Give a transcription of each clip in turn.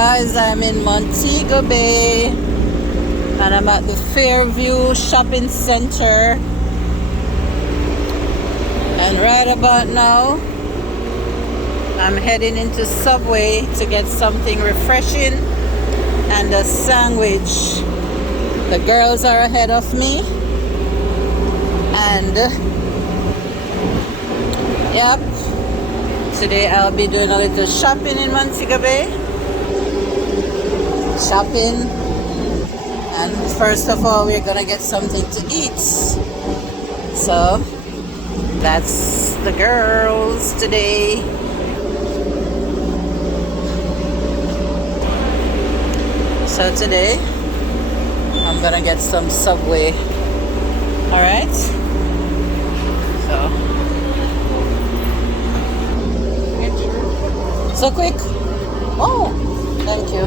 guys, I'm in Montego Bay and I'm at the Fairview Shopping Center, and right about now I'm heading into Subway to get something refreshing and a sandwich. The girls are ahead of me, and yep, today I'll be doing a little shopping in Montego Bay. Shopping, and first of all we're gonna get something to eat. So that's the girls today. So today I'm gonna get some Subway. All right, so quick. Oh, thank you.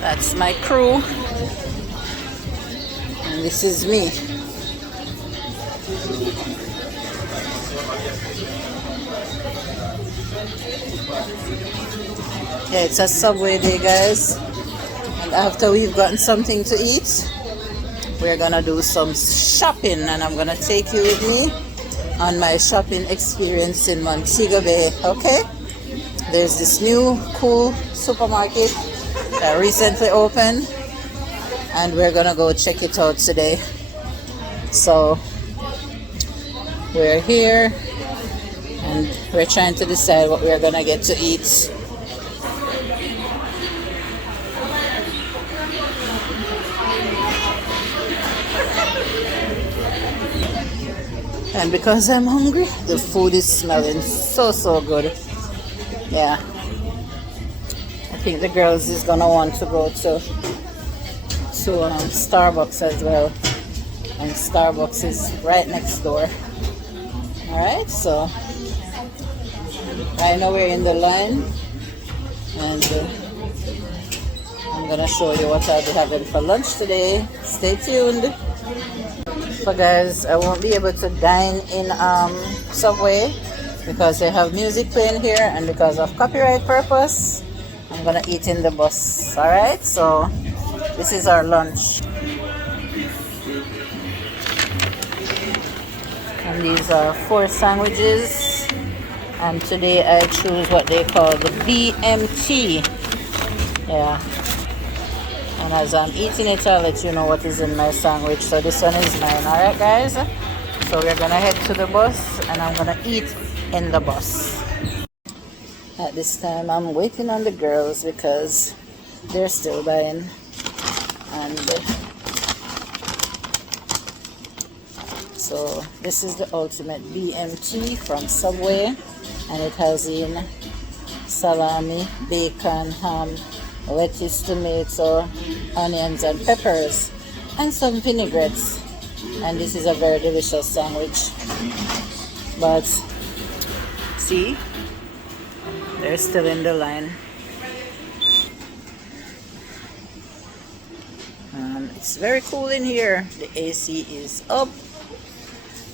That's my crew, and this is me. Yeah, it's a Subway day, guys, and after we've gotten something to eat, we're gonna do some shopping, and I'm gonna take you with me on my shopping experience in Montego Bay. Okay, there's this new cool supermarket that recently opened, and we're gonna go check it out today. So we're here and we're trying to decide what we're gonna get to eat. And because I'm hungry, the food is smelling so good. Yeah, I think the girls is gonna want to go to Starbucks as well, and Starbucks is right next door. All right, so I know we're in the line, and I'm gonna show you what I'll be having for lunch today. Stay tuned. So guys, I won't be able to dine in Subway because they have music playing here, and because of copyright purpose, I'm gonna eat in the bus. All right, so this is our lunch, and these are 4 sandwiches, and today I choose what they call the BMT. Yeah, and as I'm eating it, I'll let you know what is in my sandwich. So this one is mine. All right, guys, so we're gonna head to the bus, and I'm gonna eat in the bus. At this time I'm waiting on the girls because they're still buying, and so this is the ultimate BMT from Subway, and it has in salami, bacon, ham, lettuce, tomato, onions and peppers, and some vinaigrettes, and this is a very delicious sandwich. But see, they're still in the line. It's very cool in here. The AC is up.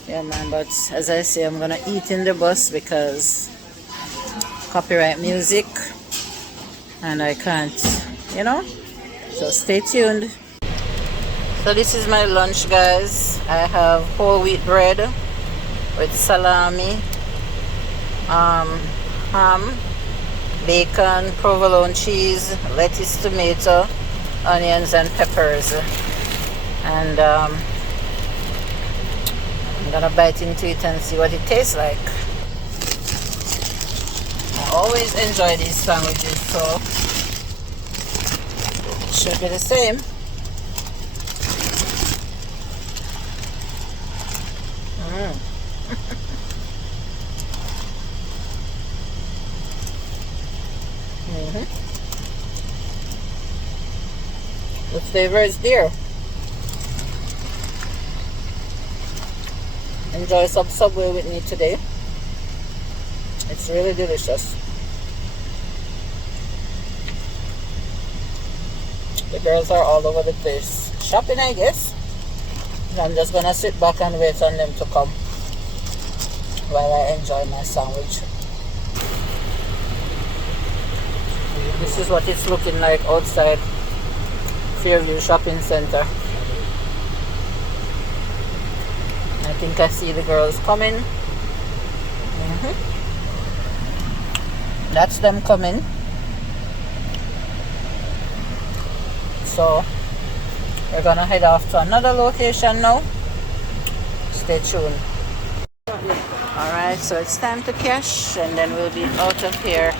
Yeah, man, but as I say, I'm gonna eat in the bus because copyright music, and I can't, you know, so stay tuned. So this is my lunch, guys. I have whole wheat bread with salami, ham, bacon, provolone cheese, lettuce, tomato, onions and peppers, and I'm gonna bite into it and see what it tastes like. I always enjoy these sandwiches, so it should be the same. The flavor is there. Enjoy some Subway with me today. It's really delicious. The girls are all over the place shopping, I guess. I'm just gonna sit back and wait on them to come while I enjoy my sandwich. This is what it's looking like outside Fairview Shopping Center. I think I see the girls coming. That's them coming. So we're gonna head off to another location now. Stay tuned. Alright, so it's time to cash and then we'll be out of here.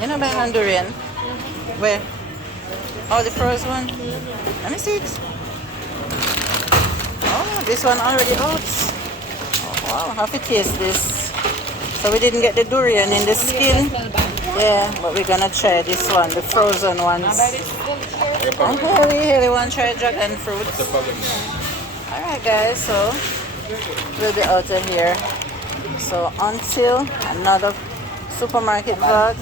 You know buy durian? Where? Oh, the first one? Let me see it. Oh, this one already out. Oh, wow, have to taste this. So we didn't get the durian in the skin. Yeah, but we're gonna try this one, the frozen ones. I really want to try dragon fruit. Alright guys, so we'll be out of here. So until another supermarket vlog,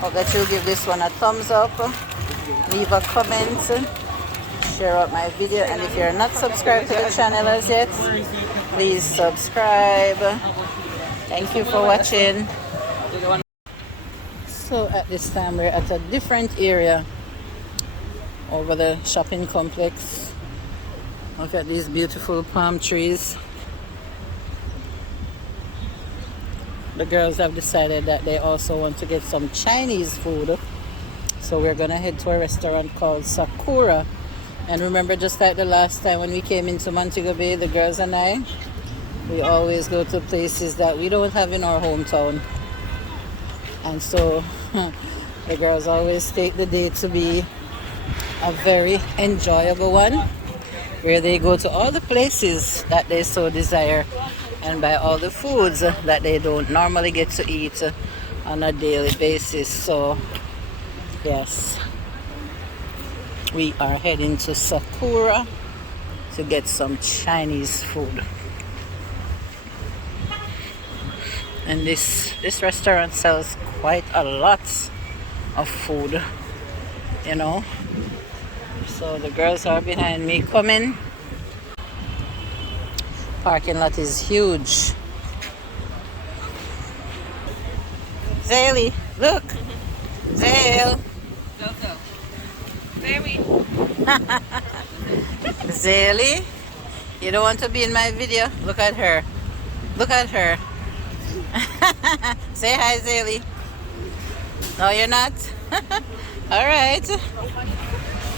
hope that you'll give this one a thumbs up, leave a comment, share out my video, and if you're not subscribed to the channel as yet, please subscribe. Thank you for watching. So at this time we're at a different area over the shopping complex. Look at these beautiful palm trees. The girls have decided that they also want to get some Chinese food. So we're gonna head to a restaurant called Sakura. And remember, just like the last time when we came into Montego Bay, the girls and I, we always go to places that we don't have in our hometown. And so the girls always take the day to be a very enjoyable one, where they go to all the places that they so desire and buy all the foods that they don't normally get to eat on a daily basis. So yes, we are heading to Sakura to get some Chinese food. And this restaurant sells quite a lot of food, you know. So the girls are behind me coming. Parking lot is huge. Zaylee, look. Zale. Zaylee, you don't want to be in my video? Look at her. Look at her. Say hi, Zaylee. No, you're not? All right.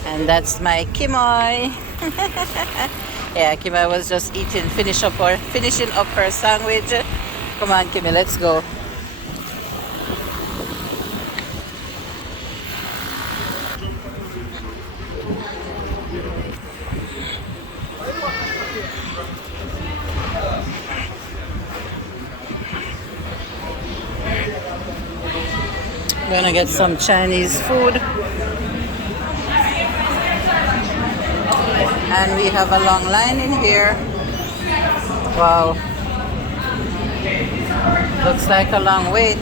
And that's my Kimoy. Yeah, Kimoy was just finishing up her sandwich. Come on, Kimmy, let's go. I'm gonna get some Chinese food. And we have a long line in here. Wow. Looks like a long wait.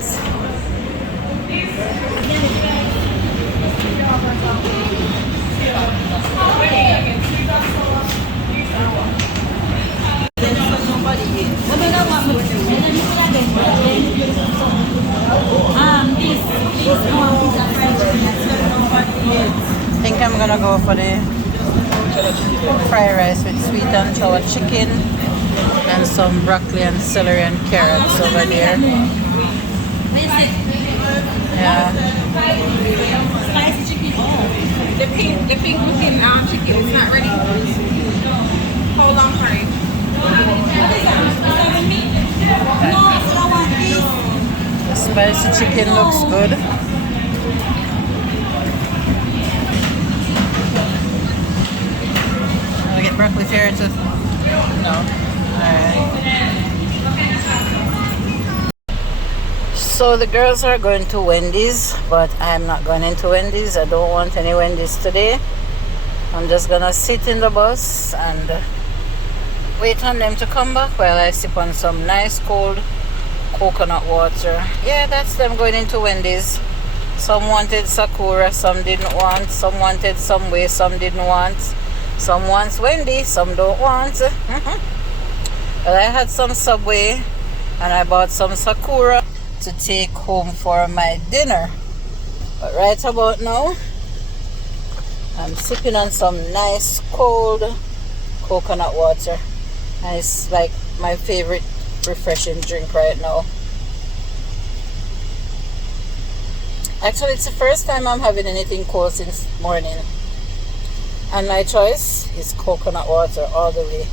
I think I'm gonna go for the fried rice with sweet and sour chicken and some broccoli and celery and carrots over there. Yeah. Spicy chicken. The pink looking chicken is not ready. Hold on, hurry. The spicy chicken looks good. I'll get broccoli carrots. No. Alright. So the girls are going to Wendys, but I'm not going into Wendys. I don't want any Wendys today. I'm just gonna sit in the bus and wait on them to come back while I sip on some nice cold coconut water. Yeah, that's them going into Wendys. Some wanted Sakura, some didn't want. Some wanted some way, some didn't want. Some wants Wendy, some don't want. But I had some Subway and I bought some Sakura to take home for my dinner. But right about now, I'm sipping on some nice cold coconut water. And it's like my favorite refreshing drink right now. Actually, it's the first time I'm having anything cold since morning. And my choice is coconut water all the way.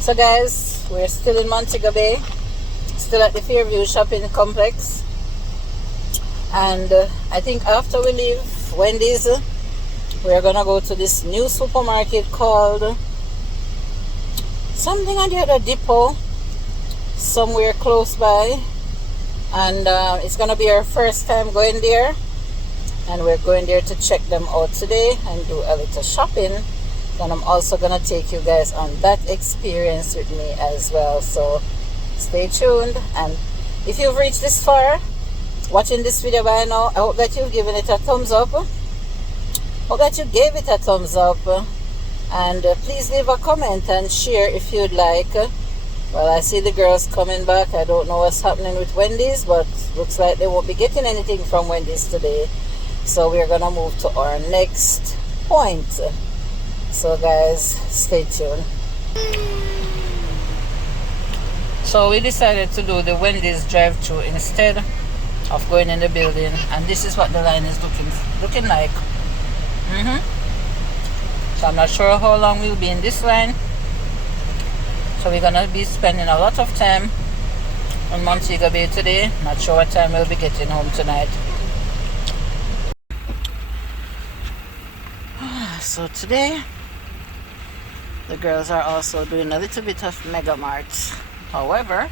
So guys, we're still in Montego Bay. Still at the Fairview Shopping Complex. And I think after we leave Wendy's, we're gonna go to this new supermarket called something on the other depot, somewhere close by. And it's gonna be our first time going there. And we're going there to check them out today and do a little shopping. And I'm also gonna take you guys on that experience with me as well. So stay tuned. And if you've reached this far, watching this video by now, I hope that you've given it a thumbs up. Hope that you gave it a thumbs up. And please leave a comment and share if you'd like. Well, I see the girls coming back. I don't know what's happening with Wendy's, but looks like they won't be getting anything from Wendy's today. So we're gonna move to our next point. So guys, stay tuned. So we decided to do the Wendy's drive-thru instead of going in the building, and this is what the line is looking like. So I'm not sure how long we'll be in this line. So we're gonna be spending a lot of time on Montego Bay today. Not sure what time we'll be getting home tonight. So today the girls are also doing a little bit of Mega Mart. However,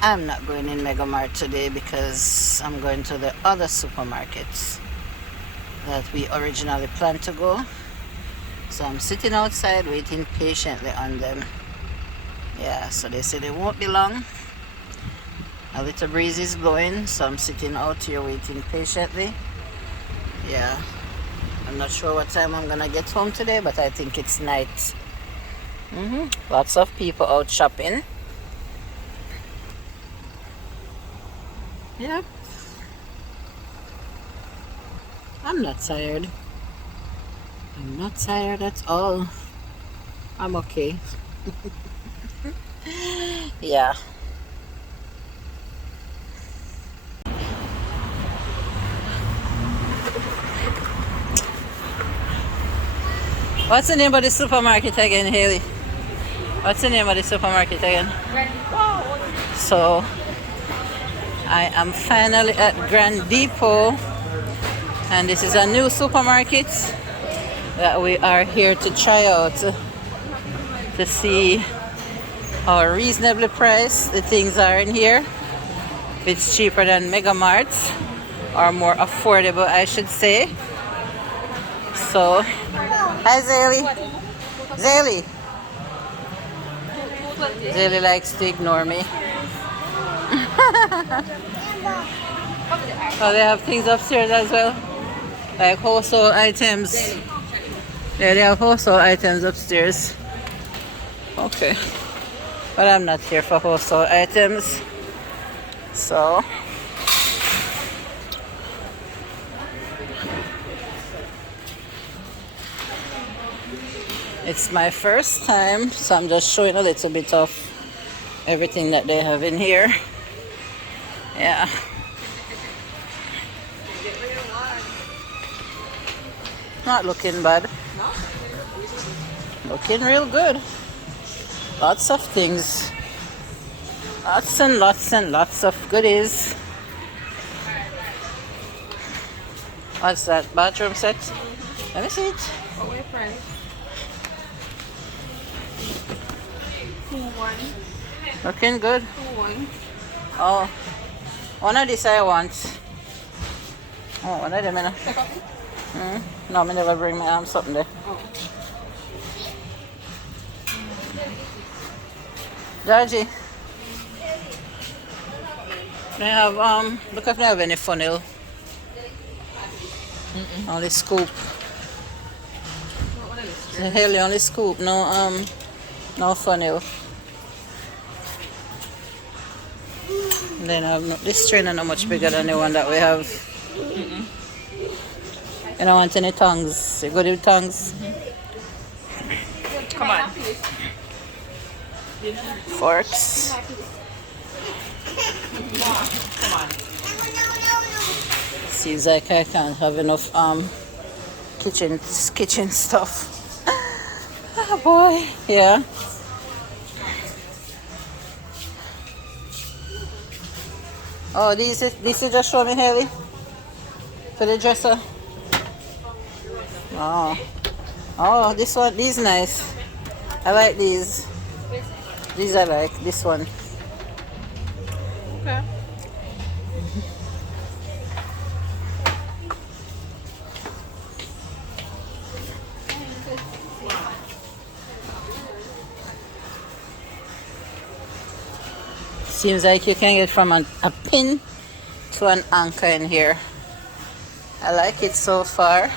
I'm not going in Mega Mart today because I'm going to the other supermarkets that we originally planned to go. So I'm sitting outside waiting patiently on them. Yeah, so they say they won't be long. A little breeze is blowing, so I'm sitting out here waiting patiently. Yeah, I'm not sure what time I'm gonna get home today, but I think it's night. Lots of people out shopping. Yeah, I'm not tired. I'm not tired at all. I'm okay. Yeah. What's the name of the supermarket again, Haley? What's the name of the supermarket again? So I am finally at Grand Depot, and this is a new supermarket that we are here to try out to see how reasonably priced the things are in here. If it's cheaper than Mega Mart or more affordable, I should say. So, hi Zaylee. Zaylee. Zaylee likes to ignore me. Oh, they have things upstairs as well, like household items. Yeah, they have household items upstairs. Okay, but I'm not here for household items. So it's my first time, so I'm just showing a little bit of everything that they have in here. Yeah. Not looking bad. Looking real good. Lots of things. Lots and lots and lots of goodies. What's that? Bathroom set? Let me see it. What way price? 2-1. Looking good. 2-1. Oh, one of these I want. Oh, one of them, you know. No, I never bring my arms up there. Oh. Georgie, they have look if they have any funnel. Only scoop. The hell only scoop, no funnel. And then this trainer not much bigger than the one that we have. You don't want any tongues. You good with tongues? Come on. Forks. Come on. Seems like I can't have enough kitchen stuff. Oh boy, yeah. Oh, this is just show me, Haley, for the dresser. Oh, this one, these nice. I like these. These I like. This one. Okay. Seems like you can get from a pin to an anchor in here. I like it so far.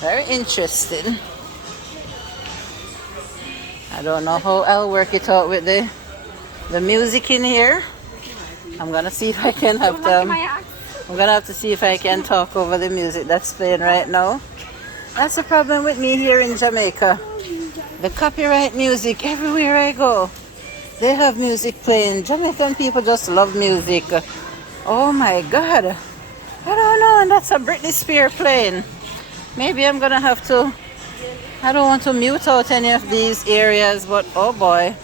Very interesting. I don't know how I'll work it out with the music in here. I'm gonna see if I can have I'm gonna have to see if I can talk over the music that's playing right now. That's the problem with me here in Jamaica. The copyright music everywhere I go. They have music playing. Jamaican people just love music. Oh my God. I don't know, and that's a Britney Spears playing. Maybe I'm gonna have to, I don't want to mute out any of these areas, but oh boy.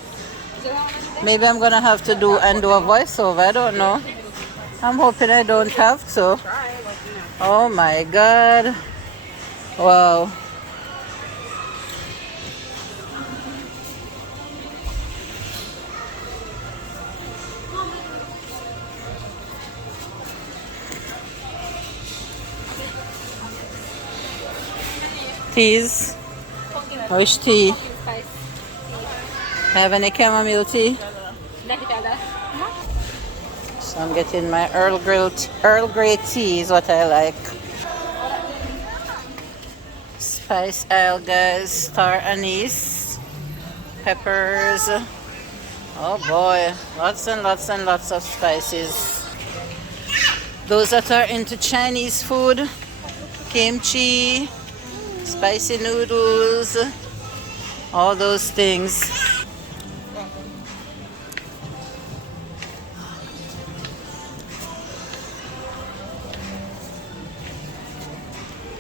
Maybe I'm gonna have to do a voiceover, I don't know. I'm hoping I don't have to. Oh my God. Wow. Teas. Which tea? Have any chamomile tea? So I'm getting my Earl Grey tea is what I like. Spice aisle, guys. Star anise, peppers. Oh boy, lots and lots and lots of spices. Those that are into Chinese food, kimchi, spicy noodles, all those things.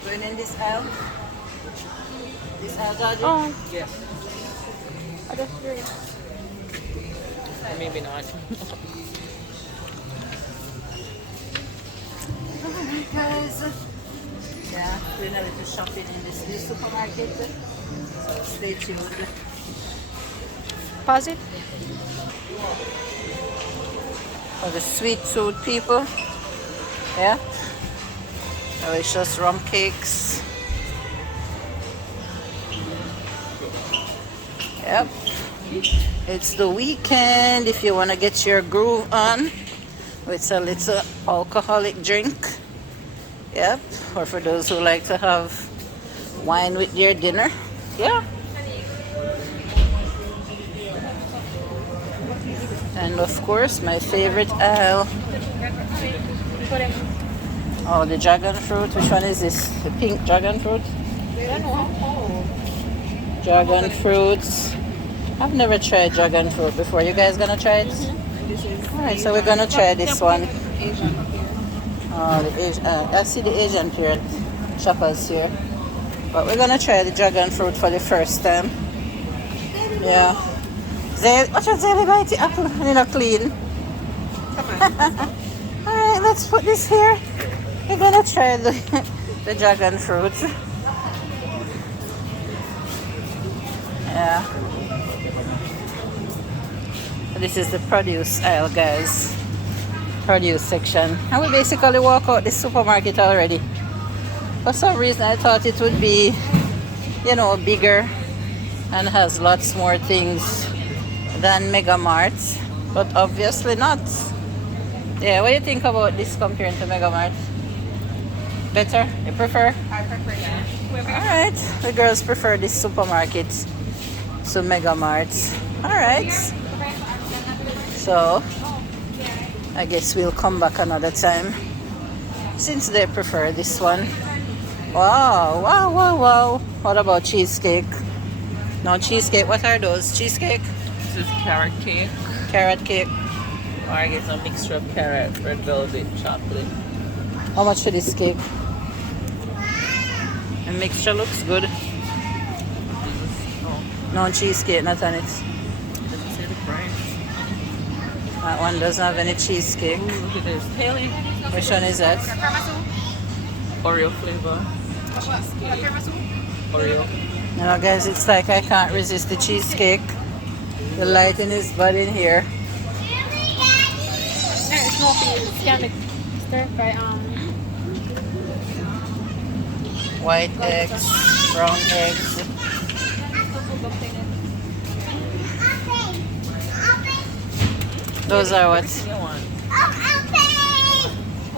Going in this aisle? This aisle, Georgie? Oh. Yes. I just agree. Or maybe not. Alright guys. Yeah, doing a little shopping in this new supermarket. So stay tuned. Pause it. For the sweet tooth people. Yeah. Delicious rum cakes. Yep. It's the weekend if you want to get your groove on with a little alcoholic drink. Yep. Or for those who like to have wine with their dinner. Yeah. And of course, my favorite aisle. Oh, the dragon fruit. Which one is this? The pink dragon fruit? Dragon fruits. I've never tried dragon fruit before. You guys gonna try it? Alright, so we're gonna try this one. Oh, the Asian. I see the Asian period shoppers here. But we're gonna try the dragon fruit for the first time. Yeah. Watch out, Zaylee bite the apple and it's not clean. Alright, let's put this here. We're gonna try the dragon fruit. Yeah. This is the produce aisle, guys. Produce section. And we basically walk out the supermarket already. For some reason I thought it would be, you know, bigger. and has lots more things than Mega Mart, but obviously not. Yeah, what do you think about this comparing to Mega Mart? Better? You prefer? I prefer, yeah. Alright, the girls prefer this supermarket to Mega Mart. Alright, so I guess we'll come back another time since they prefer this one. Wow, wow, wow, wow. What about cheesecake? No cheesecake. What are those? Cheesecake? This is carrot cake. Carrot cake. Or I guess a mixture of carrot, red velvet, chocolate. How much for this cake? The mixture looks good. Oh, No cheesecake, not on it. doesn't say the price. That one doesn't have any cheesecake. Ooh, look at this. Haley. Which one is that? Oreo flavor. Oreo. You know, guys, it's like I can't resist the cheesecake. The lighting is bad in here. It's not scan it. Stir fry, White eggs, brown eggs. Those are what? You want?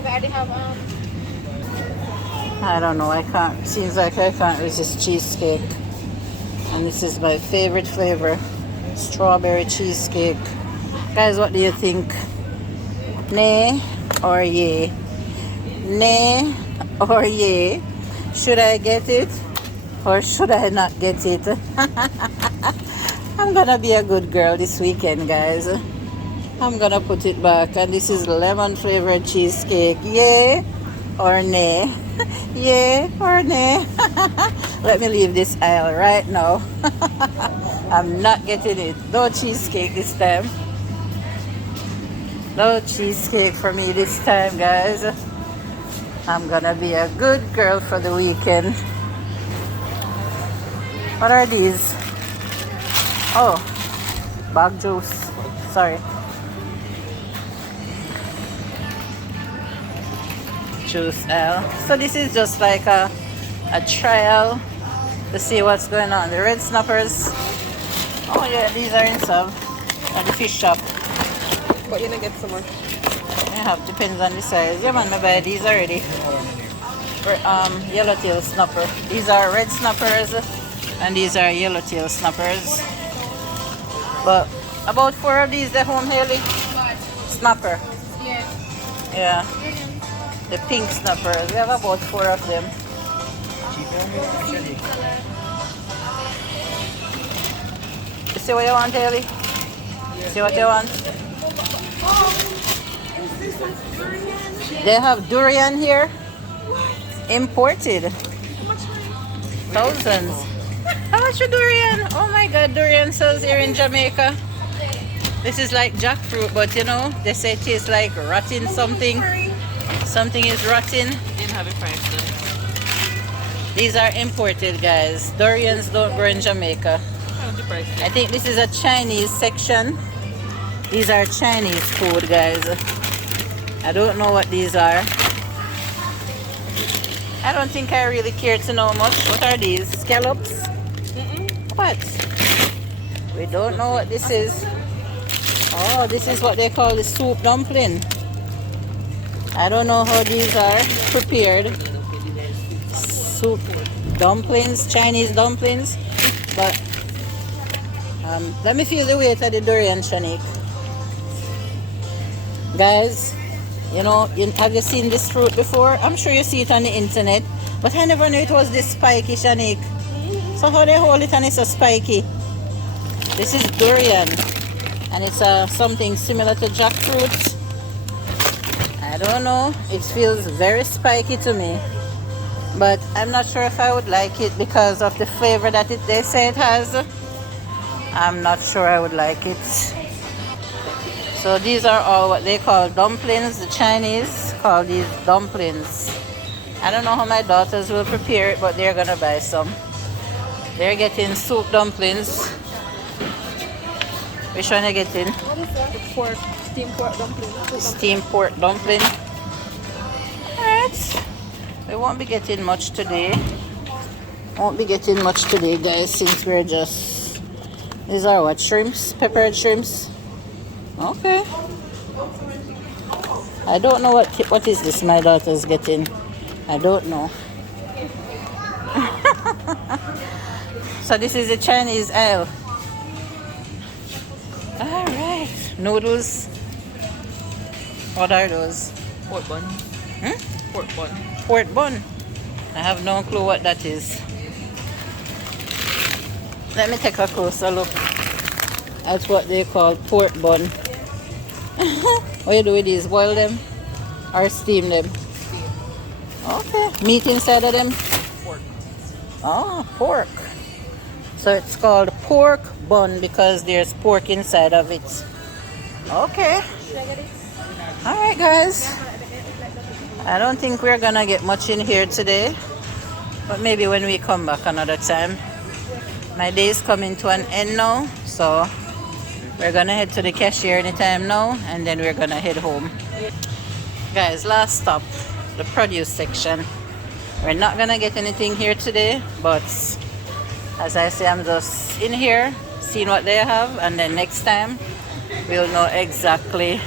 Okay, I have, I don't know. I can't. Seems like I can't resist cheesecake. And this is my favorite flavor, strawberry cheesecake. Guys, what do you think? Nay or yay? Nay or yay? Should I get it or should I not get it? I'm gonna be a good girl this weekend, guys. I'm gonna put it back, and this is lemon flavored cheesecake. Yay or nay? Yay or nay? Let me leave this aisle right now. I'm not getting it. No cheesecake this time. No cheesecake for me this time, guys. I'm gonna be a good girl for the weekend. What are these? Oh, bag juice. Sorry. Juice aisle. So this is just like a trial to see what's going on. The red snappers. Oh yeah, these are in sub at the fish shop. But you're gonna get some more. Depends on the size. Yeah man, I buy these already. Yellowtail snapper. These are red snappers and these are yellowtail snappers. But about 4 of these at home, Haley. Snapper. yeah. Yeah. The pink snappers. We have about 4 of them. You see what you want, Haley? See what you want? They have durian here. Imported. Thousands. How much for durian? Oh my god, durian sells here in Jamaica. This is like jackfruit, but you know, they say it tastes like rotten something. Something is rotten. Didn't have it priced then. These are imported, guys. Durians don't grow in Jamaica. How's the price I think this is a Chinese section. These are Chinese food, guys. I don't know what these are. I don't think I really care to know much. What are these? Scallops? What? We don't know what this is. Oh, this is what they call the soup dumpling. I don't know how these are prepared. Soup dumplings, Chinese dumplings. But let me feel the weight of the durian, Shanique. Guys, you know, have you seen this fruit before? I'm sure you see it on the internet, but I never knew it was this spiky, Shanique. So how they hold it and it's so spiky? This is durian, and it's something similar to jackfruit. I don't know. It feels very spiky to me, but I'm not sure if I would like it because of the flavor that they say it has. I'm not sure I would like it. So these are all what they call dumplings. The Chinese call these dumplings. I don't know how my daughters will prepare it, but they're gonna buy some. They're getting soup dumplings. Which one are you getting? What is that? Pork, steamed pork dumpling. Steamed pork dumpling. Alright. We won't be getting much today. Won't be getting much today, guys, since we're just These are what? Shrimps? Peppered shrimps? Okay. I don't know what is this my daughter's getting. I don't know. So this is the Chinese aisle. Alright. Noodles. What are those? Pork bun. Hmm? Pork bun. Pork bun. I have no clue what that is. Let me take a closer look at what they call pork bun. What you do with these? Boil them or steam them? Steam. Okay. Meat inside of them? Pork. Oh, pork. So it's called pork bun because there's pork inside of it. Okay. Alright guys. I don't think we're gonna get much in here today. But maybe when we come back another time. My day is coming to an end now. So we're gonna head to the cashier anytime now. And then we're gonna head home. Guys, last stop. The produce section. We're not gonna get anything here today. But as I say, I'm just in here, seeing what they have, and then next time we'll know exactly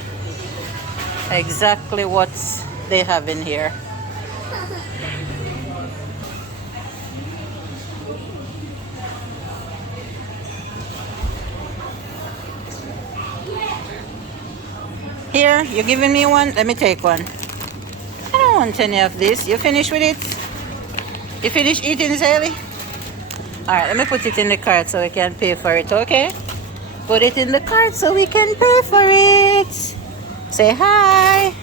what they have in here. Here, you giving me one? Let me take one. I don't want any of this. You finished with it? You finished eating, Sally? Alright, let me put it in the cart so we can pay for it, okay? Put it in the cart so we can pay for it. Say hi.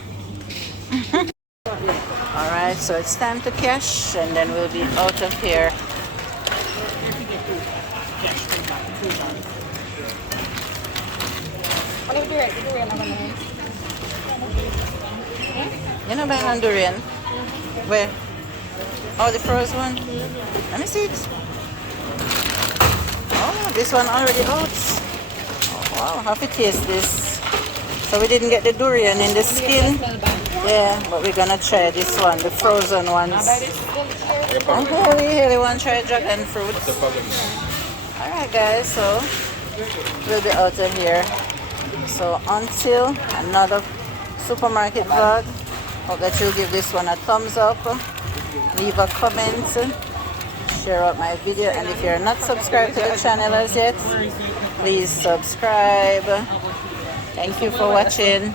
Alright, so it's time to cash and then we'll be out of here. You know buy durian? Where? Oh, the frozen one? Let me see it. Oh, this one already out. Oh, wow, have to taste this. So we didn't get the durian in the skin. Yeah, but we're gonna try this one, the frozen ones. I really want to try dragon fruit. Alright guys, so we'll be out of here. So until another supermarket vlog, hope that you'll give this one a thumbs up, leave a comment, share out my video, and if you're not subscribed to the channel as yet, please subscribe. Thank you for watching.